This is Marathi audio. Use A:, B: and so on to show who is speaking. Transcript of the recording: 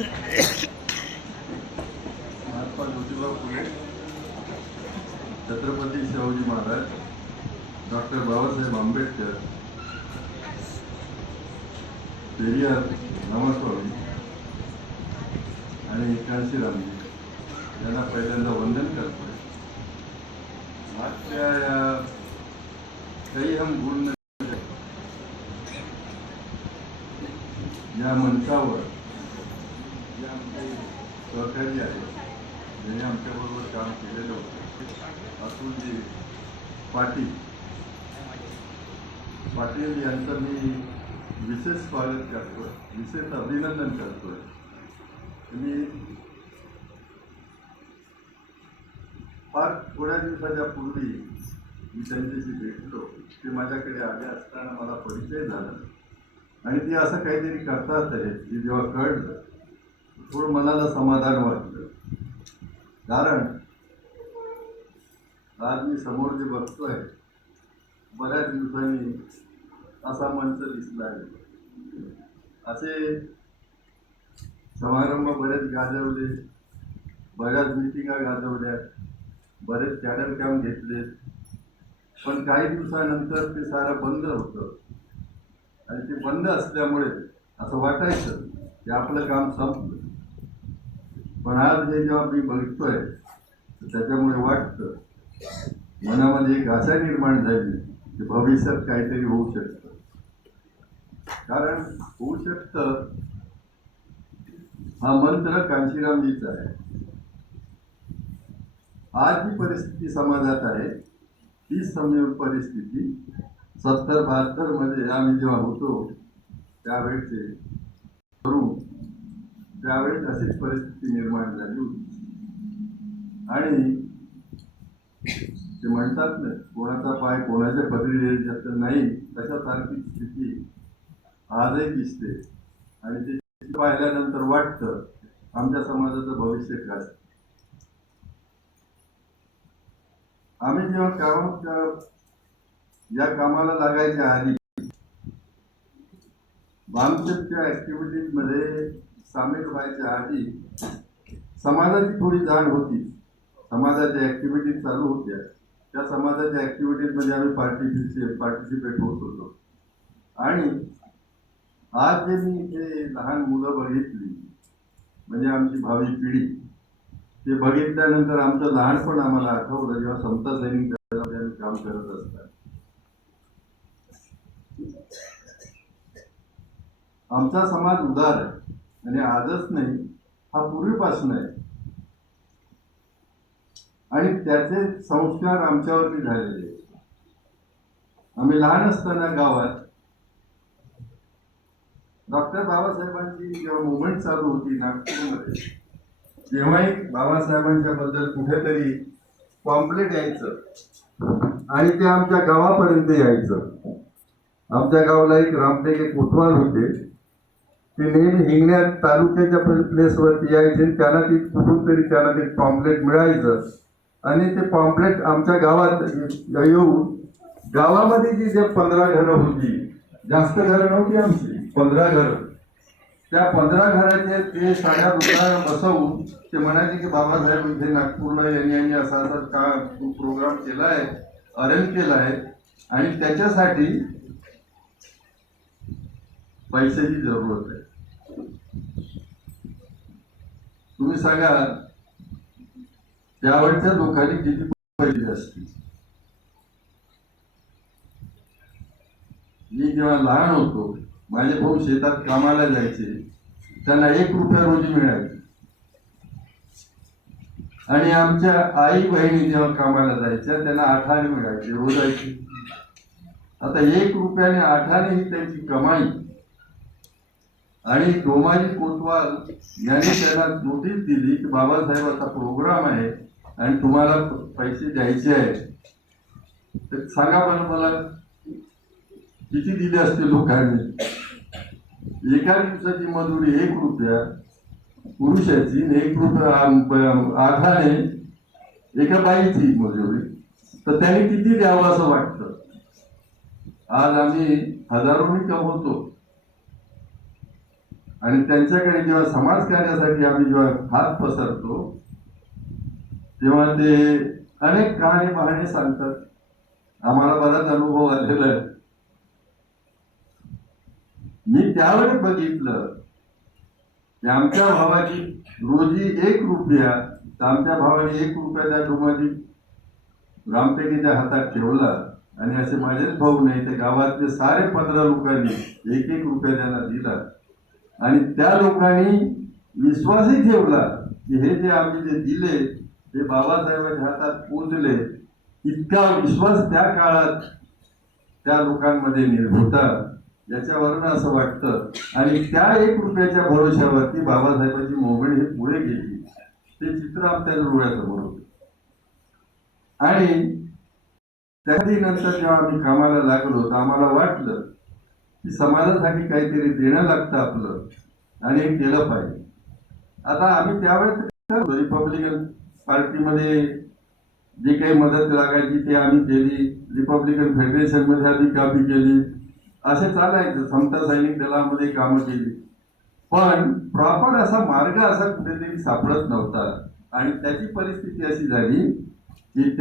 A: महात्मा ज्योतिबा फुले छत्रपती शिवाजी महाराज डॉक्टर बाबासाहेब आंबेडकर पेरियार रामास्वामी आणि कांशीरामजी यांना पहिल्यांदा वंदन करतो आजच्या या काही हम गुण या मंचावर सहकारी आहेत ज्यांनी आमच्याबरोबर काम केलेलं होतं. अतुलजी पाटील. पाटील यांचं मी विशेष स्वागत करतोय. विशेष अभिनंदन करतोय. मी फार थोड्या दिवसाच्या पूर्वी मी त्यांच्याशी भेटलो. ते माझ्याकडे आले असताना मला परिचय झाला. आणि ते असं काहीतरी करतात आहे की जेव्हा कळलं थोडं मनाला समाधान वाटलं. कारण आज मी समोर जे बघतोय बऱ्याच दिवसांनी असा मंच दिसला आहे. असे समारंभ बरेच गाजवले बऱ्याच मिटिंगा गाजवल्या बरेच कॅडर कॅम्प घेतले. पण काही दिवसानंतर ते सारं बंद होतं. आणि ते बंद असल्यामुळे असं वाटायचं की आपलं काम संपलं. पण आज हे जेव्हा मी बघतोय तर त्याच्यामुळे वाटतं मनामध्ये एक आशा निर्माण झाली की भविष्यात काहीतरी होऊ शकतं. कारण होऊ शकतं हा मंत्र कांशीरामजीचा आहे. आज जी परिस्थिती समाजात आहे तीच समजून परिस्थिती सत्तर बहात्तरमध्ये आम्ही जेव्हा होतो त्यावेळेचे करू त्यावेळेस अशीच परिस्थिती निर्माण झाली होती. आणि ते म्हणतात ना कोणाचा पाय कोणाच्या पदरी येईल नाही तशासारखी स्थिती आजही दिसते. आणि ते पाहिल्यानंतर वाटतं आमच्या समाजाचं भविष्य काय आम्ही जेव्हा काम या कामाला लागायच्या आधी बामचेपच्या ऍक्टिव्हिटीजमध्ये सामील व्हायच्या आधी समाजाची थोडी जाण होती. समाजाच्या ऍक्टिव्हिटीज चालू होत्या. त्या समाजाच्या ऍक्टिव्हिटीजमध्ये आम्ही पार्टिसिपेट पार्टिसिपेट होत होतो. आणि आज जे मी इथे लहान मुलं बघितली म्हणजे आमची भावी पिढी ते बघितल्यानंतर आमचं लहानपण आम्हाला आठवलं जेव्हा समता सैनिक दलामध्ये काम करत असतात. आमचा समाज उदार आहे. आणि आजच नाही हा पूर्वीपासून आहे. आणि त्याचे संस्कार आमच्यावरती झालेले आहेत. आम्ही लहान असताना गावात डॉक्टर बाबासाहेबांची जेव्हा मुवमेंट चालू होती नागपूरमध्ये तेव्हाही बाबासाहेबांच्या बद्दल कुठेतरी पॉम्पलेट यायचं आणि ते आमच्या गावापर्यंत यायचं. आमच्या गावाला एक रामटेके कोतवाल होते. ते नेहमी हिंगण्यात तालुक्याच्या प्लेसवरती यायचे त्यांना ती कुठून तरी त्यांना ते पॉम्पलेट मिळायचं. आणि ते पॉम्पलेट आमच्या गावात येऊन गावामध्ये जी जे पंधरा घरं होती जास्त घरं नव्हती आमची पंधरा घरं. त्या पंधरा घराचे ते साड्या दुकान बसवून ते म्हणायचे की बाबासाहेब इथे नागपूरला यांनी यांनी असा असा का प्रोग्राम केला आहे अरेंज केला आहे आणि त्याच्यासाठी पैशाची जरूरत आहे. तुम्ही सांगा त्यावेळच्या लोकांनी किती पैसे असतील? मी जेव्हा लहान होतो माझे भाऊ शेतात कामाला जायचे त्यांना एक रुपया रोजी मिळायची आणि आमच्या आई बहिणी जेव्हा कामाला जायच्या त्यांना आठाने मिळायचे रोजायची आता एक रुपयाने आठाने ही त्यांची कमाई आणि डोमाजी कोतवाल यांनी त्यांना नोटीस दिली की बाबासाहेबाचा प्रोग्राम आहे आणि तुम्हाला पैसे द्यायचे आहेत. तर सांगा पण मला किती दिले असते लोकांनी? एका दिवसाची मजुरी एक रुपया पुरुषाची एक रुपया आधाने एका बाईची मजुरी. तर त्याने किती द्यावं असं वाटतं? आज आम्ही हजारोनी कमवतो. आणि त्यांच्याकडे जेव्हा समाजकार्यासाठी आम्ही जेव्हा हात पसरतो तेव्हा ते अनेक कहाणी बहाणे सांगतात. आम्हाला बराच अनुभव आलेला आहे. मी त्यावेळी बघितलं की आमच्या भावाची रोजी एक रुपया तर आमच्या भावाने एक रुपया त्या डोमाची रामपेठीच्या हातात ठेवला. आणि असे माझेच भाऊ नाही ते गावातले सारे पंधरा लोकांनी एक एक रुपया त्यांना दिला. आणि त्या लोकांनी विश्वासही ठेवला की हे जे आम्ही जे दिले ते बाबासाहेबांच्या हातात पोचले इतका विश्वास त्या काळात त्या लोकांमध्ये निर्- याच्यावरनं याच्यावरून असं वाटतं. आणि त्या एक रुपयाच्या भरोश्यावरती बाबासाहेबांची मोगणी हे पुढे गेली. ते चित्र आपल्या डोळ्यासमोर होतं. आणि त्या नंतर जेव्हा आम्ही कामाला लागलो तर आम्हाला वाटलं की समाजासाठी काहीतरी देणं लागतं आपलं आणि हे केलं पाहिजे. आता आम्ही त्यावेळेस रिपब्लिकन पार्टीमध्ये जी काही मदत लागायची ती आम्ही केली रिपब्लिकन फेडरेशनमध्ये आम्ही कामी केली. असे चालायचं समता सैनिक दलामध्ये कामं केली. पण प्रॉपर असा मार्ग असा कुठेतरी सापडत नव्हता. आणि त्याची परिस्थिती अशी झाली की